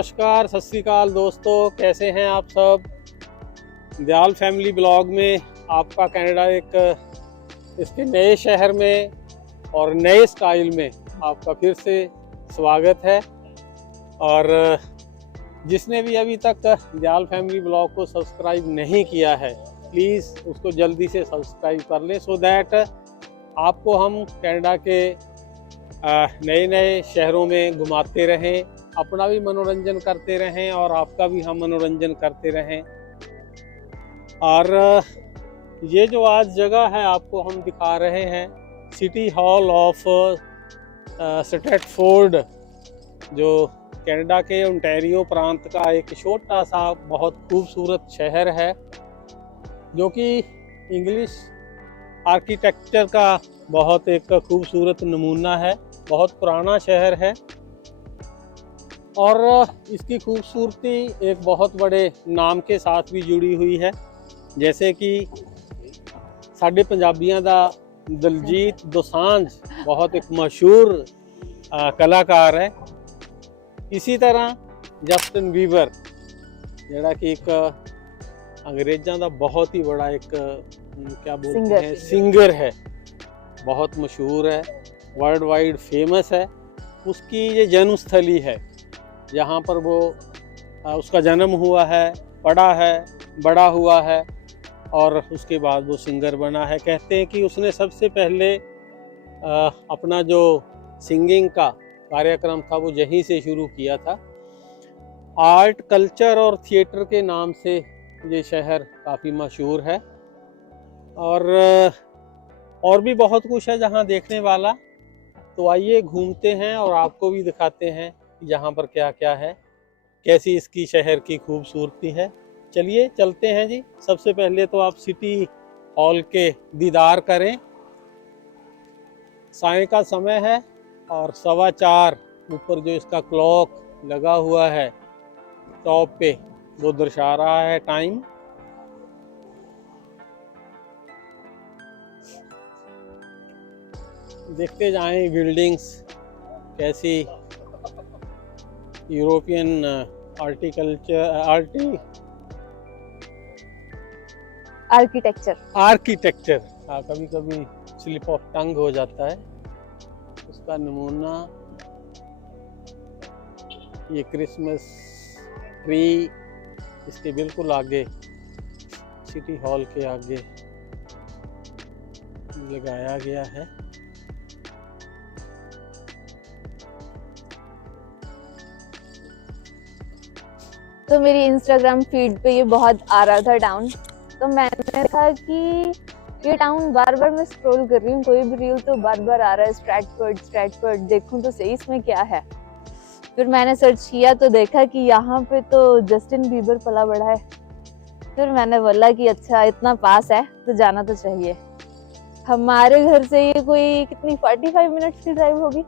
नमस्कार, सत श्री अकाल दोस्तों, कैसे हैं आप सब। दयाल फैमिली ब्लॉग में आपका कनाडा इसके नए शहर में और नए स्टाइल में आपका फिर से स्वागत है। और जिसने भी अभी तक दयाल फैमिली ब्लॉग को सब्सक्राइब नहीं किया है, प्लीज़ उसको जल्दी से सब्सक्राइब कर लें, सो दैट आपको हम कनाडा के नए नए शहरों में घुमाते रहें, अपना भी मनोरंजन करते रहें और आपका भी हम मनोरंजन करते रहें। और ये जो आज जगह है आपको हम दिखा रहे हैं, सिटी हॉल ऑफ स्ट्रैटफोर्ड, जो कनाडा के ओंटारियो प्रांत का एक छोटा सा बहुत खूबसूरत शहर है, जो कि इंग्लिश आर्किटेक्चर का बहुत एक खूबसूरत नमूना है। बहुत पुराना शहर है और इसकी खूबसूरती एक बहुत बड़े नाम के साथ भी जुड़ी हुई है, जैसे कि साढ़े पंजाबियां दा दलजीत दोसांझ बहुत एक मशहूर कलाकार है। इसी तरह जस्टिन बीबर जिहड़ा कि एक अंग्रेज़ां दा बहुत ही बड़ा एक क्या बोलते हैं सिंगर है, बहुत मशहूर है, वर्ल्ड वाइड फेमस है। उसकी ये जन्मस्थली है जहाँ पर वो उसका जन्म हुआ है, पढ़ा है, बड़ा हुआ है और उसके बाद वो सिंगर बना है। कहते हैं कि उसने सबसे पहले अपना जो सिंगिंग का कार्यक्रम था वो यहीं से शुरू किया था। आर्ट, कल्चर और थिएटर के नाम से ये शहर काफ़ी मशहूर है और भी बहुत कुछ है जहाँ देखने वाला। तो आइए घूमते हैं और आपको भी दिखाते हैं यहाँ पर क्या क्या है, कैसी इसकी शहर की खूबसूरती है। चलिए चलते हैं जी। सबसे पहले तो आप सिटी हॉल के दीदार करें। साय का समय है और 4:15 ऊपर जो इसका क्लॉक लगा हुआ है टॉप पे, वो दर्शा रहा है टाइम। देखते जाएं बिल्डिंग्स कैसी यूरोपियन आर्किटेक्चर कभी कभी स्लिप ऑफ टंग हो जाता है। उसका नमूना ये क्रिसमस ट्री इसके बिल्कुल आगे, सिटी हॉल के आगे लगाया गया है। तो मेरी इंस्टाग्राम फीड पे ये बहुत आ रहा था टाउन, तो मैंने देखा कि ये टाउन बार बार मैं स्क्रॉल कर रही हूँ, कोई भी रील तो बार बार आ रहा है स्ट्रैटफोर्ड, देखूं तो सही इसमें क्या है। फिर मैंने सर्च किया तो देखा कि यहाँ पे तो जस्टिन बीबर पला बड़ा है। फिर मैंने बोला कि अच्छा इतना पास है तो जाना तो चाहिए। हमारे घर से ये कोई कितनी 45 मिनट्स की ड्राइव होगी,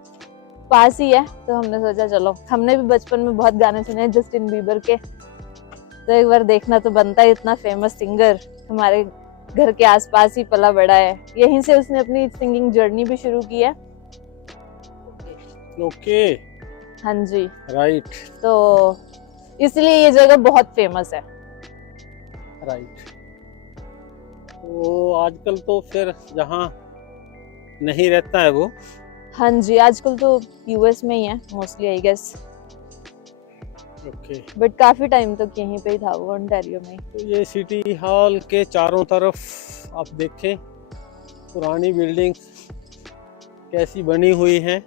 पास ही है। तो हमने सोचा चलो, हमने भी बचपन में बहुत गाने सुने हैं जस्टिन बीबर के, तो एक बार देखना तो बनता है। इतना फेमस सिंगर हमारे घर के आसपास ही पला बड़ा है, यहीं से उसने अपनी सिंगिंग जर्नी भी शुरू की है। ओके, हाँ जी, राइट, तो इसलिए ये जगह बहुत फेमस है। राइट। तो आजकल तो फिर जहाँ नहीं रहता है वो, हाँ जी, आजकल तो यूएस में ही है mostly I guess, okay. But काफी टाइम तक यहीं पे ही था वो, ओंटारियो में। तो ये सिटी हॉल के चारों तरफ आप देखें पुरानी बिल्डिंग्स कैसी बनी हुई हैं।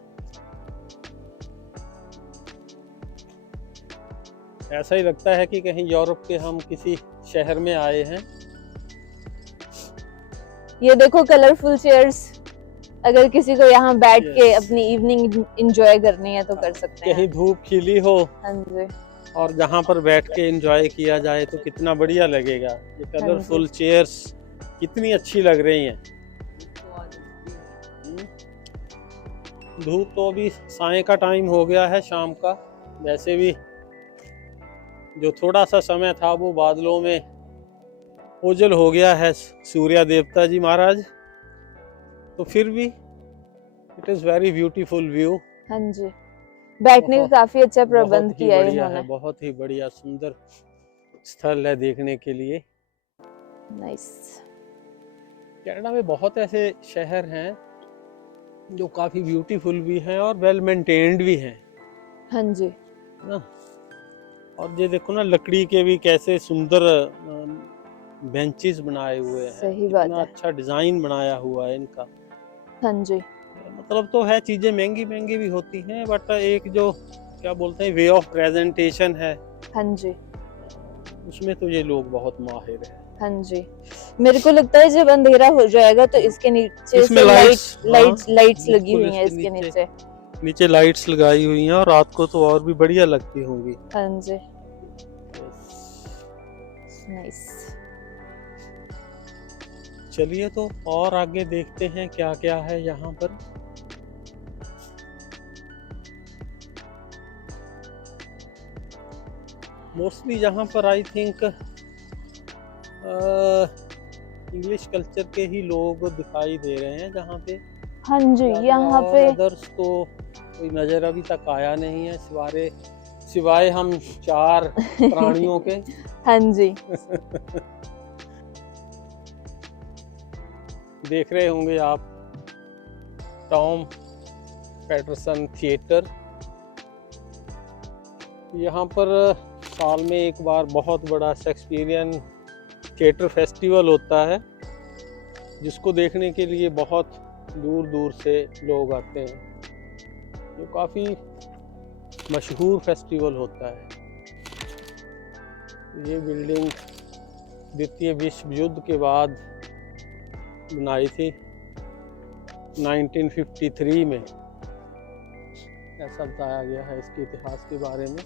ऐसा ही लगता है कि कहीं यूरोप के हम किसी शहर में आए हैं। ये देखो कलरफुल चेयर्स, अगर किसी को यहाँ बैठ के Yes. अपनी इवनिंग एंजॉय करनी है तो कर सकते हैं। कहीं धूप खिली हो हाँ जी, और जहाँ पर बैठ के एंजॉय किया जाए तो कितना बढ़िया लगेगा। ये कलरफुल चेयर्स कितनी अच्छी लग रही हैं। धूप तो अभी साय का टाइम हो गया है, शाम का। वैसे भी जो थोड़ा सा समय था वो बादलों में ओझल हो गया है सूर्य देवता जी महाराज, तो फिर भी it is very beautiful view. हाँ जी। बैठने का बहुत काफी अच्छा प्रबंध बहुत ही किया है बढ़िया है, इन्होंने। बहुत ही बढ़िया सुंदर स्थल है देखने के लिए। नाइस। कनाडा में बहुत ऐसे शहर हैं जो काफी ब्यूटीफुल भी हैं और वेल मेंटेन्ड भी हैं, हाँ जी। है ना। और ये देखो ना, लकड़ी के भी कैसे सुंदर बेंचेस बनाए हुए हैं, सही बात कितना है। अच्छा डिजाइन बनाया हुआ है इनका। हाँ जी। मतलब तो है, चीजें महंगी महंगी भी होती हैं, बट एक जो क्या बोलते हैं वे ऑफ प्रेजेंटेशन है, हाँ जी। उसमें तो ये लोग बहुत माहिर हैं। हाँ जी। मेरे को लगता है जब अंधेरा हो जाएगा तो इसके नीचे इसमें से लाइट्स, हाँ लाइट्स लगी बिल्कुल, हुई हैं इसके इसके नीचे नीचे। नीचे लाइट्स लगाई हुई हैं और रात को तो और भी बढ़िया लगती होंगी। हाँ जी। Yes. नाइस। चलिए तो और आगे देखते हैं क्या क्या है यहाँ पर। मोस्टली यहाँ पर आई थिंक इंग्लिश कल्चर के ही लोग दिखाई दे रहे हैं जहाँ पे, हाँ जी। या यहाँ और पे अदर्स तो कोई नज़र अभी तक आया नहीं है, सिवाय हम 4 प्राणियों के। हाँ जी। देख रहे होंगे आप टॉम पैटरसन थिएटर। यहाँ पर साल में एक बार बहुत बड़ा शेक्सपियरियन थिएटर फेस्टिवल होता है, जिसको देखने के लिए बहुत दूर दूर से लोग आते हैं। ये काफ़ी मशहूर फेस्टिवल होता है। ये बिल्डिंग द्वितीय विश्व युद्ध के बाद बनाई थी 1953 में, ऐसा बताया गया है इसके इतिहास के बारे में।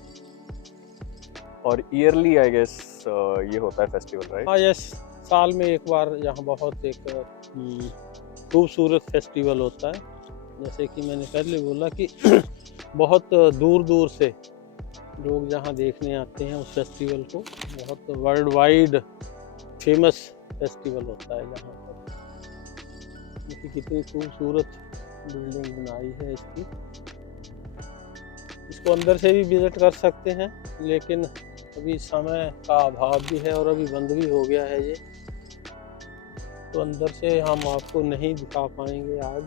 और ईयरली आई गेस ये होता है फेस्टिवल, राइट? हाँ यस, साल में एक बार यहाँ बहुत एक खूबसूरत फेस्टिवल होता है। जैसे कि मैंने पहले बोला कि बहुत दूर दूर से लोग यहाँ देखने आते हैं उस फेस्टिवल को। बहुत वर्ल्ड वाइड फेमस फेस्टिवल होता है यहाँ पर। देखिए कितनी खूबसूरत बिल्डिंग बनाई है इसकी। इसको अंदर से भी विजिट कर सकते हैं, लेकिन अभी समय का अभाव भी है और अभी बंद भी हो गया है ये, तो अंदर से हम आपको नहीं दिखा पाएंगे आज।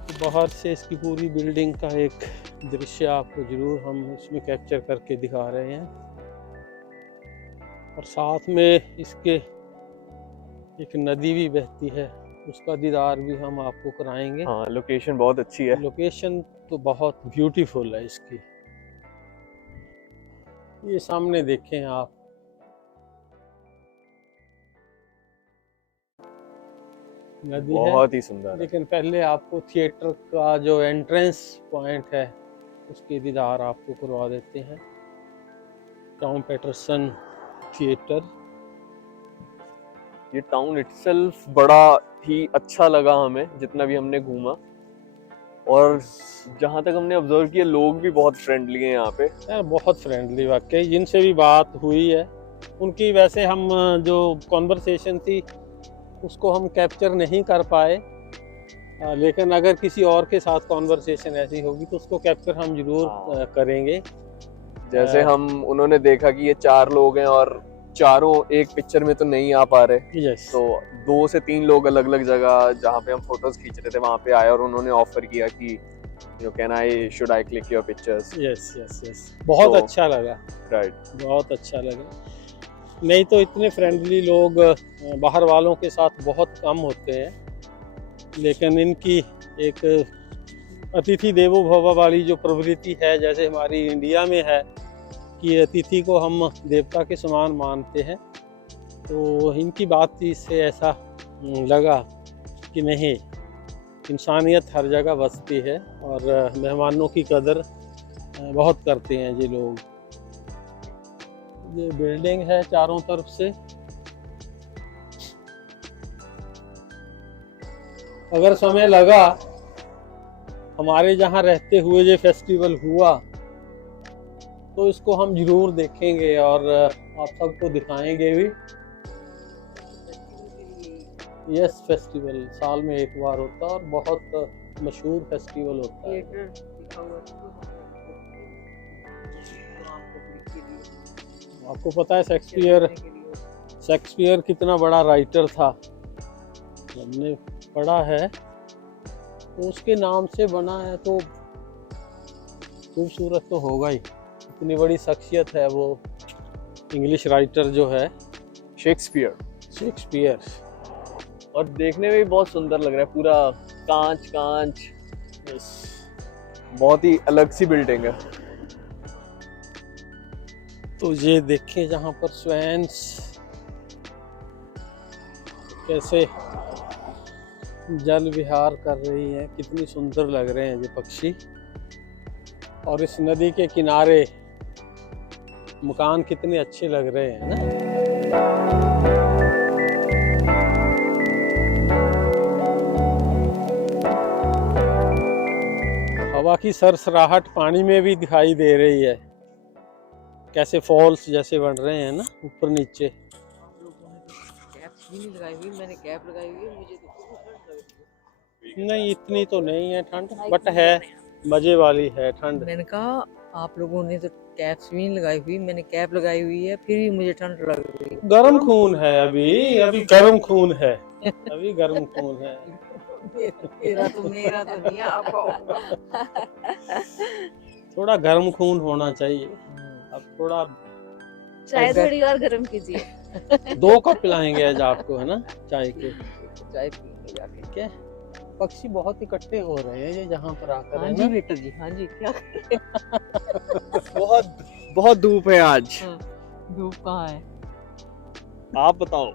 तो बाहर से इसकी पूरी बिल्डिंग का एक दृश्य आपको जरूर हम इसमें कैप्चर करके दिखा रहे हैं। और साथ में इसके एक नदी भी बहती है, उसका दीदार भी हम आपको कराएंगे। हाँ, लोकेशन बहुत अच्छी है। लोकेशन तो बहुत ब्यूटीफुल है इसकी। ये सामने देखें आप, नदी है। बहुत ही सुंदर है। लेकिन पहले आपको थिएटर का जो एंट्रेंस पॉइंट है उसके दीदार आपको करवा देते हैं। Tom Patterson theatre. ये टाउन इटसेल्फ बड़ा ही अच्छा लगा हमें जितना भी हमने घूमा, और जहाँ तक हमने ऑब्जर्व किया लोग भी बहुत फ्रेंडली हैं यहाँ पे। यार बहुत फ्रेंडली वाकई, जिनसे भी बात हुई है उनकी, वैसे हम जो कॉन्वर्सेशन थी उसको हम कैप्चर नहीं कर पाए, लेकिन अगर किसी और के साथ कॉन्वर्सेशन ऐसी होगी तो उसको कैप्चर हम जरूर करेंगे। जैसे हम उन्होंने देखा कि ये 4 लोग हैं और चारों एक पिक्चर में तो नहीं आ पा रहे, यस, तो 2 से 3 लोग अलग अलग जगह जहाँ पे हम फोटोज खींच रहे थे वहाँ पे आए और उन्होंने ऑफर किया कि should I click your pictures. Yes yes yes, बहुत तो- अच्छा लगा, राइट। बहुत अच्छा लगा। नहीं तो इतने फ्रेंडली लोग बाहर वालों के साथ बहुत कम होते हैं, लेकिन इनकी एक अतिथि देवो भव वाली जो प्रवृत्ति है, जैसे हमारी इंडिया में है कि अतिथि को हम देवता के समान मानते हैं, तो इनकी बातचीत से ऐसा लगा कि नहीं, इंसानियत हर जगह बसती है और मेहमानों की कदर बहुत करते हैं ये लोग। ये बिल्डिंग है चारों तरफ से। अगर समय लगा, हमारे जहाँ रहते हुए ये फेस्टिवल हुआ, तो इसको हम जरूर देखेंगे और आप सबको दिखाएंगे भी। यस, फेस्टिवल साल में एक बार होता है और बहुत मशहूर फेस्टिवल होता है। आपको पता है शेक्सपियर कितना बड़ा राइटर था, हमने पढ़ा है, तो उसके नाम से बना है तो खूबसूरत तो होगा ही। इतनी बड़ी शख्सियत है वो इंग्लिश राइटर जो है शेक्सपियर। और देखने में भी बहुत सुंदर लग रहा है, पूरा कांच कांच, बहुत ही अलग सी बिल्डिंग है। तो ये देखें जहाँ पर स्वैन्स कैसे जल विहार कर रही हैं, कितनी सुंदर लग रहे हैं ये पक्षी। और इस नदी के किनारे मकान कितने अच्छे लग रहे हैं ना। हवा की सरसराहट पानी में भी दिखाई दे रही है, कैसे फॉल्स जैसे बन रहे हैं ना ऊपर नीचे। कैप भी नहीं लगाई हुई, मैंने कैप लगाई हुई है, मुझे तो खूब ठंड लग रही है। नहीं इतनी तो नहीं है ठंड, बट है मजे वाली है ठंड। मैंने कहा आप लोगों ने तो कैप्स भी नहीं लगाई हुई, मैंने कैप लगाई हुई है, फिर भी मुझे ठंड लग रही है। गर्म खून है अभी गर्म खून है, अभी गर्म खून है। मेरा तो नहीं आपका। थोड़ा गर्म खून होना चाहिए। अब थोड़ा चाय थोड़ी और गर्म कीजिए। 2 कप पिलाएंगे आज आपको, है ना, चाय के। चाय पीने जाके। ठीक है, पक्षी बहुत इकट्ठे हो रहे हैं ये जहाँ पर आकर, हाँ है जी ना। बेटा जी, हाँ जी, क्या बहुत बहुत धूप है आज। धूप कहाँ है? आप बताओ।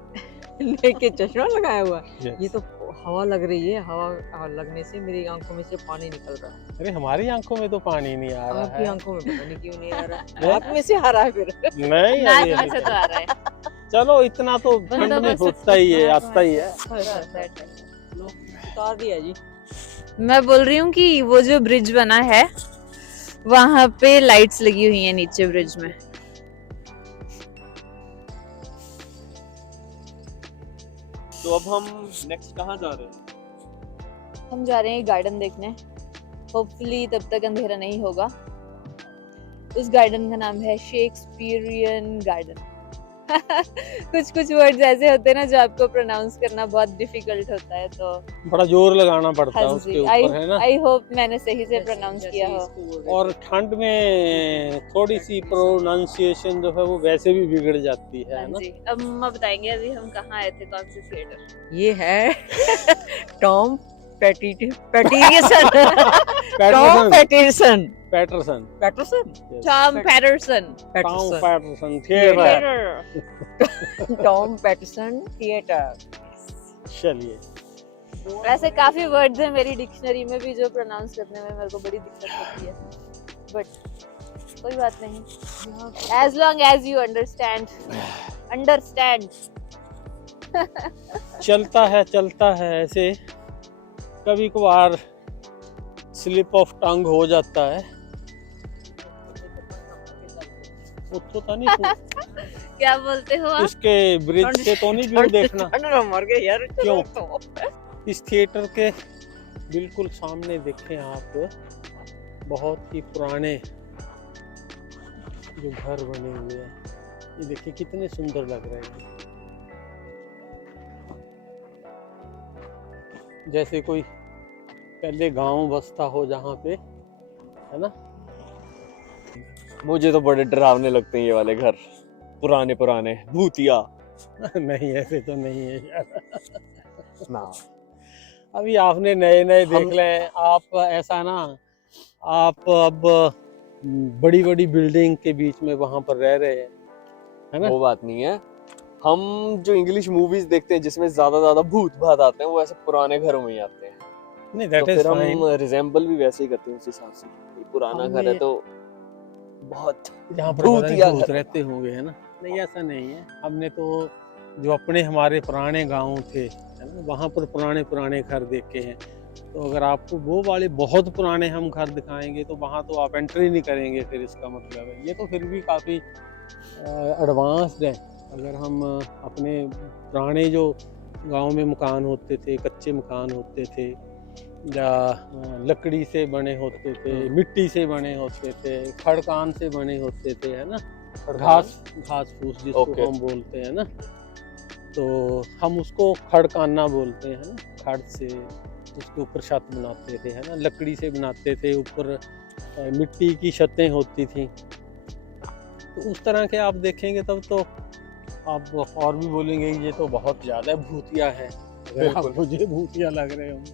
लेके चश्मा लगाया हुआ है। Yes. ये तो हवा लग रही है, हवा लगने से मेरी आंखों में से पानी निकल रहा है। अरे हमारी आंखों में तो पानी नहीं आ रहा आपकी है। आंखों में पता नहीं क्यों नहीं आ रहा है। आप में से आ रहा है फिर। नहीं नाक अभी में से तो आ रहा है। चलो इतना तो ठंड में होता ही है, आता ही है। उतार दिया जी। मैं बोल रही हूँ कि वो जो ब्रिज बना है वहां पे लाइट्स लगी हुई हैं नीचे ब्रिज में। तो अब हम नेक्स्ट कहाँ जा रहे हैं? हम जा रहे हैं गार्डन देखने, होपफुली तब तक अंधेरा नहीं होगा। उस गार्डन का नाम है शेक्सपियरियन गार्डन। कुछ वर्ड्स ऐसे होते हैं ना जो आपको प्रोनाउंस करना बहुत डिफिकल्ट होता है, तो बड़ा जोर लगाना पड़ता है हाँ उसके जी, ऊपर, है ना। आई होप मैंने सही से प्रोनाउंस किया हो। और ठंड में थोड़ी सी प्रोनाउंसिएशन जो है वो वैसे भी बिगड़ जाती है हाँ ना। जी, अब मम्मा बताएंगे अभी हम कहाँ आए थे, कौन से थिएटर। ये है Tom Pattison. Tom Pattison. Patterson Patterson. Tom Patterson Patterson theatre. Tom Patterson theatre. चलिए, ऐसे काफी वर्ड्स हैं मेरी डिक्शनरी में भी जो प्रोनाउंस करने में मेरे को बड़ी दिक्कत होती है, बट कोई बात नहीं, as long as you understand. चलता है ऐसे, कभी कभार स्लिप ऑफ टंग हो जाता है। तो नहीं क्या बोलते हो आप? इसके ब्रिज से तो नहीं व्यू देखना। मर गए यार। क्यों? इस थिएटर के बिल्कुल सामने देखें आप, बहुत ही पुराने जो घर बने हुए हैं, ये देखिए कितने सुंदर लग रहे हैं, जैसे कोई पहले गांव बसता हो जहाँ पे, है ना। मुझे तो बड़े डरावने लगते हैं ये वाले घर, पुराने पुराने भूतिया। नहीं ऐसे तो नहीं है यार। ना अभी आपने नए देख ले आप, ऐसा ना, आप अब बड़ी बड़ी बिल्डिंग के बीच में वहां पर रह रहे हैं, है ना। वो बात नहीं है, हम जो इंग्लिश मूवीज देखते हैं जिसमें ज्यादा भूत भात आते हैं, वो ऐसे पुराने घरों में ही आते हैं। नहीं तो दैट इज फिर फाइन। हम रिजेंबल भी वैसे ही करते हैं उस हिसाब से। ये पुराना घर है तो बहुत जहाँ पर भूतिया भूत घर। रहते होंगे, है ना। नहीं ऐसा नहीं है, हमने तो जो अपने हमारे पुराने गांव थे, है ना, वहाँ पर पुराने घर देखे हैं। तो अगर आपको वो वाले बहुत पुराने हम घर दिखाएंगे तो वहाँ तो आप एंट्री नहीं करेंगे, फिर इसका मतलब है ये तो फिर भी काफ़ी एडवांस्ड है। अगर हम अपने पुराने जो गांव में मकान होते थे, कच्चे मकान होते थे, या लकड़ी से बने होते थे, मिट्टी से बने होते थे, खड़कान से बने होते थे, है ना, घास फूस जिसको Okay. हम बोलते हैं ना, तो हम उसको खड़काना बोलते हैं ना, खड़ से उसके ऊपर छत बनाते थे, है ना, लकड़ी से बनाते थे, ऊपर मिट्टी की छतें होती थी। तो उस तरह के आप देखेंगे तब तो आप और भी बोलेंगे ये तो बहुत ज्यादा भूतिया है, अगर आप बिल्कुल। मुझे भूतिया लग रहे होंगे।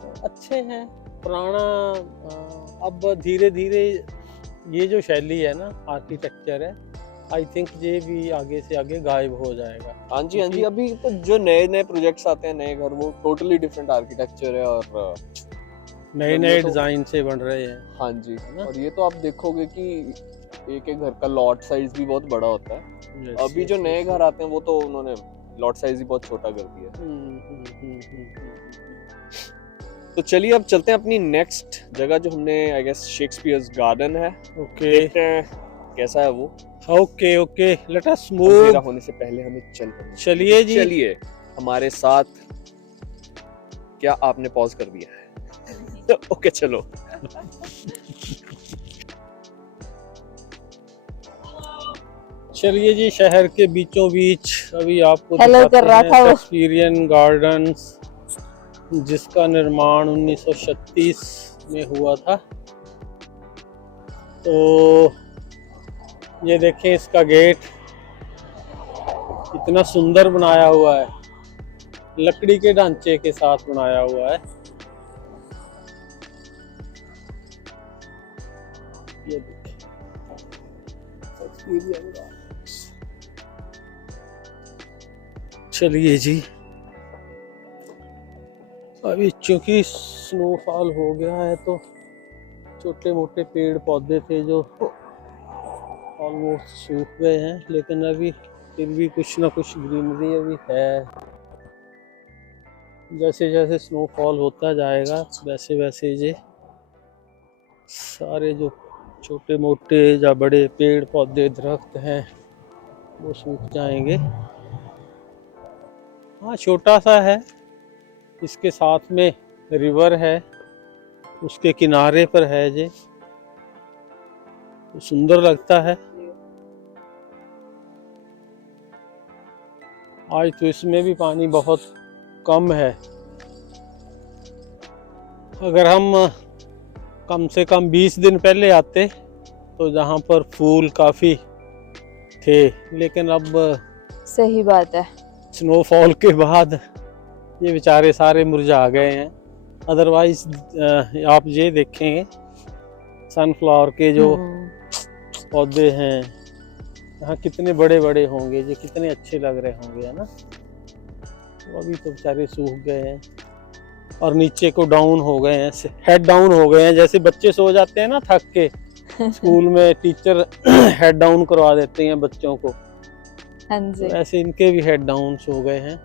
तो अच्छे हैं पुराना। अब धीरे धीरे ये जो शैली है ना, आर्किटेक्चर है, आई थिंक ये भी आगे से आगे गायब हो जाएगा। हाँ जी, हाँ जी। अभी तो जो नए नए प्रोजेक्ट्स आते हैं, नए घर, वो टोटली डिफरेंट आर्किटेक्चर है और नए ये नए तो- डिजाइन से बन रहे हैं। हाँ जी। ना? और ये तो आप देखोगे कि एक एक घर का लॉट साइज भी बहुत बड़ा होता है। Yes, अभी yes, जो नए yes, घर आते हैं वो तो उन्होंने लॉट साइज ही बहुत छोटा कर दिया है। तो चलिए अब चलते हैं अपनी नेक्स्ट जगह, जो हमने आई गेस शेक्सपियर्स गार्डन है। ओके देखते हैं कैसा है वो। ओके ओके, लेट अस अंधेरा मूव। होने से पहले हमें चल पड़ना चाहिए। चलिए जी। चलिए हमारे साथ। क्या आपने पॉज कर दिया है? ओके चलो। चलिए जी, शहर के बीचों बीच अभी आपको Hello कर रहा था वो। शेक्सपियरियन गार्डन्स, जिसका निर्माण 1936 में हुआ था। तो ये देखें, इसका गेट इतना सुंदर बनाया हुआ है, लकड़ी के ढांचे के साथ बनाया हुआ है। ये देखें, शेक्सपियरियन गार्डन्स। चलिए जी, अभी चूंकि स्नोफॉल हो गया है तो छोटे मोटे पेड़ पौधे थे जो ऑलमोस्ट सूख गए हैं, लेकिन अभी फिर भी कुछ ना कुछ ग्रीनरी अभी है। जैसे जैसे स्नोफॉल होता जाएगा वैसे वैसे ये सारे जो छोटे मोटे या बड़े पेड़ पौधे दरख्त हैं वो सूख जाएंगे। हाँ, छोटा सा है, इसके साथ में रिवर है, उसके किनारे पर है ये, तो सुंदर लगता है। आज तो इसमें भी पानी बहुत कम है। अगर हम कम से कम 20 दिन पहले आते तो जहाँ पर फूल काफ़ी थे, लेकिन अब सही बात है। स्नोफॉल के बाद ये बेचारे सारे मुरझा गए हैं। अदरवाइज आप ये देखेंगे सनफ्लावर के जो पौधे हैं यहाँ कितने बड़े बड़े होंगे, ये कितने अच्छे लग रहे होंगे, है ना। तो अभी तो बेचारे सूख गए हैं और नीचे को डाउन हो गए हैं, हेड डाउन हो गए हैं। जैसे बच्चे सो जाते हैं ना थक के, स्कूल में टीचर हेड डाउन करवा देते हैं बच्चों को, हाँ तो जी। ऐसे इनके भी हेड डाउन हो गए हैं।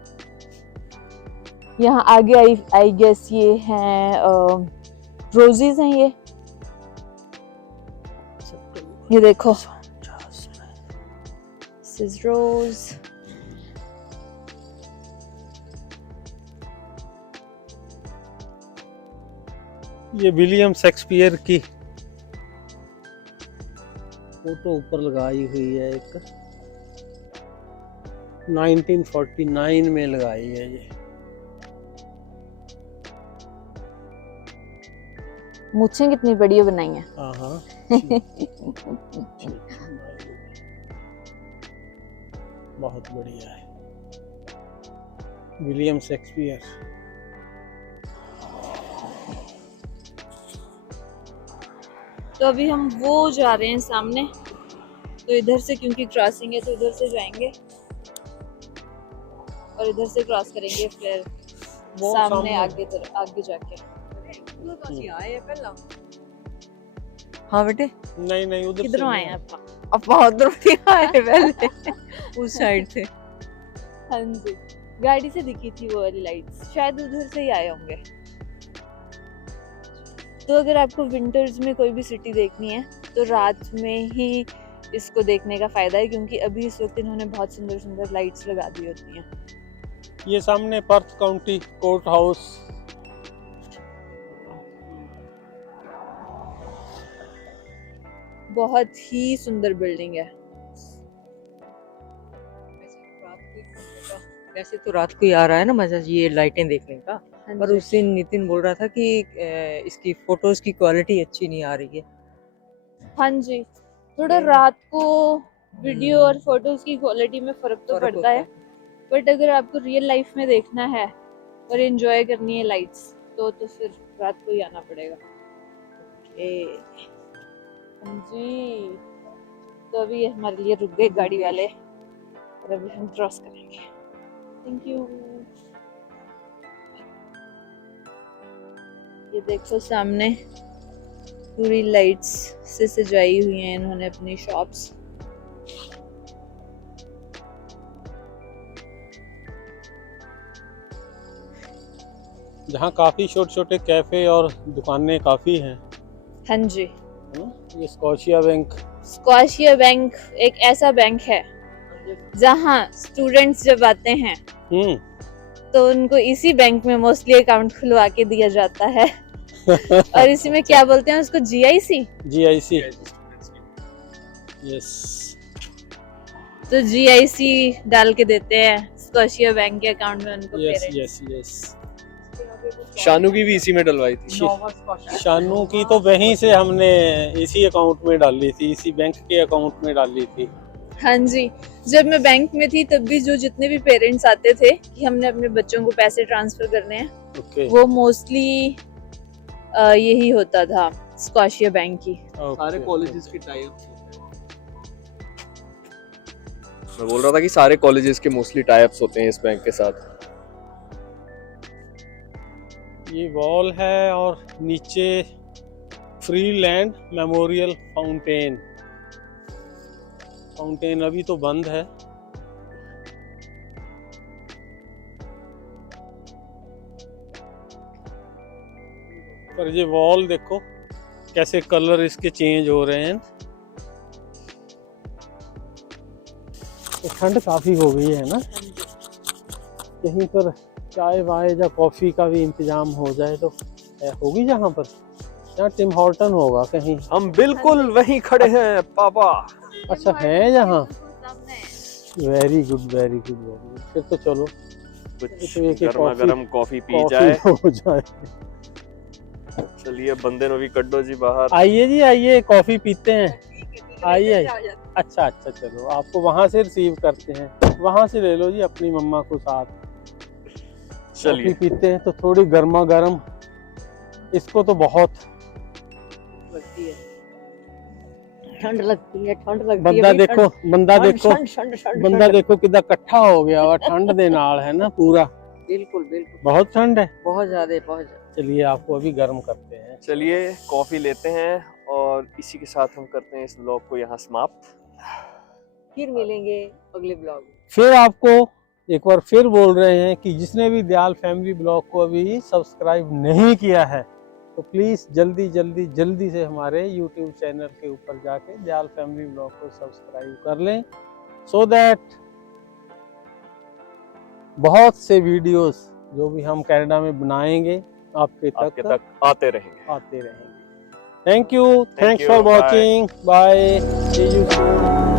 यहाँ आगे आई गेस ये हैं रोजेज हैं ये देखो, दिस इज रोज। ये विलियम शेक्सपियर की फोटो ऊपर लगाई हुई है, एक 1949 में लगाई है ये। मूछें कितनी बड़ी बनाई हैं। हाँ बहुत बढ़िया है, विलियम शेक्सपियर। तो अभी हम वो जा रहे हैं सामने, तो इधर से क्योंकि क्रॉसिंग है तो इधर से जाएंगे और इधर से क्रॉस करेंगे, फिर वो सामने आगे जाके। हाँ बेटे, नहीं नहीं, उधर किधरों से आए नहीं। हैं अब बहुत दूर नहीं आए पहले उस साइड से। हाँ जी, गाड़ी से दिखी थी वो वाली लाइट्स, शायद उधर से ही आए होंगे। तो अगर आपको विंटर्स में कोई भी सिटी देखनी है तो रात में ही इसको देखने का फायदा है, क्योंकि अभी इस वक्त इन्होंने बहुत सुंदर सुंदर लाइट्स लगा दी होती हैं। ये सामने पर्थ काउंटी कोर्ट हाउस बहुत ही सुंदर बिल्डिंग है। वैसे तो रात को ही आ रहा है ना मजा ये लाइटें देखने का, हाँ पर जी। उस दिन नितिन बोल रहा था कि इसकी फोटोज की क्वालिटी अच्छी नहीं आ रही है। हाँ जी, थोड़ा रात को वीडियो और फोटोज की क्वालिटी में फर्क तो फर्क पड़ता है, बट अगर आपको रियल लाइफ में देखना है और एंजॉय करनी है लाइट्स तो फिर रात को ही आना पड़ेगा। हाँ जी, तो अभी हमारे लिए रुक गए गाड़ी वाले और अभी हम क्रॉस करेंगे। Thank you. ये देखो सामने पूरी लाइट्स से सजाई हुई हैं इन्होंने अपनी शॉप्स। जहाँ काफी छोटे छोटे कैफे और दुकानें काफी हैं। हाँ जी, ये स्कॉशिया बैंक। स्कॉशिया बैंक एक ऐसा बैंक है जहाँ स्टूडेंट्स जब आते हैं तो उनको इसी बैंक में मोस्टली अकाउंट खुलवा के दिया जाता है। और इसी में क्या बोलते हैं उसको, जीआईसी। GIC, yes. तो जीआईसी डाल के देते हैं स्कॉशिया बैंक के अकाउंट में उनको yes parents. Yes yes. Shanu की भी इसी में डलवाई थी। शानू की तो वहीं से हमने इसी अकाउंट में डाली थी, इसी बैंक के अकाउंट में डाली थी। हाँ जी, जब मैं बैंक में थी तब भी जो जितने भी पेरेंट्स आते थे कि हमने अपने बच्चों को पैसे ट्रांसफर करने हैं, ओके। वो मोस्टली यही होता था स्कॉशिया बैंक की। सारे कॉलेजेस की टाई अप्स होते हैं। मैं बोल रहा था कि सारे कॉलेजेस के मोस्टली टाई अप्स होते हैं इस बैंक के साथ। ये वॉल है और नीचे free land memorial fountain. Fountain अभी तो बंद है। पर ये वॉल देखो कैसे कलर इसके चेंज हो रहे हैं। तो ठंड काफी हो गई है ना। कहीं पर चाय वाय या कॉफी का भी इंतजाम हो जाए तो होगी। जहाँ पर यहाँ टिम हॉर्टन होगा कहीं। हम बिल्कुल वहीं खड़े हैं पापा। अच्छा है यहाँ। Very good very good very good. फिर तो चलो कुछ तो एक गर्मा गर्म कॉफी पी कॉफी जाए। हो जाए। चलिए बंदे ने भी कड्डो जी बाहर। आइए जी आइए, कॉफी पीते हैं। आइए आइए। अच्छा अच्छा, चलो आपको वहां से रिसीव करते हैं। वहां से ले लो जी अपनी मम्मा को साथ। चलिए कॉफी पीते हैं तो थोड़ी गर्मा गर्म। इसको तो बहुत लगती है, ठंड लगती है, ठंड लगती बंदा है। देखो बंदा देखो बंदा ठंड। देखो कितना इकट्ठा हो गया हुआ ठंड दे नाल है ना पूरा। बिल्कुल बिल्कुल, बहुत ठंड है। बहुत ज्यादा बहुत ज्यादा। चलिए आपको अभी गर्म करते हैं। चलिए कॉफी लेते हैं और इसी के साथ हम करते हैं इस ब्लॉग को यहाँ समाप्त। फिर मिलेंगे अगले ब्लॉग में। फिर आपको एक बार फिर बोल रहे हैं कि जिसने भी दयाल फैमिली ब्लॉग को अभी सब्सक्राइब नहीं किया है तो प्लीज जल्दी जल्दी जल्दी से हमारे YouTube चैनल के ऊपर जाके दयाल फैमिली ब्लॉग को सब्सक्राइब कर लें, सो दैट बहुत से वीडियोस जो भी हम कनाडा में बनाएंगे आपके तक आते रहेंगे। Thank you, thanks you, for bye. Watching, bye, see you soon.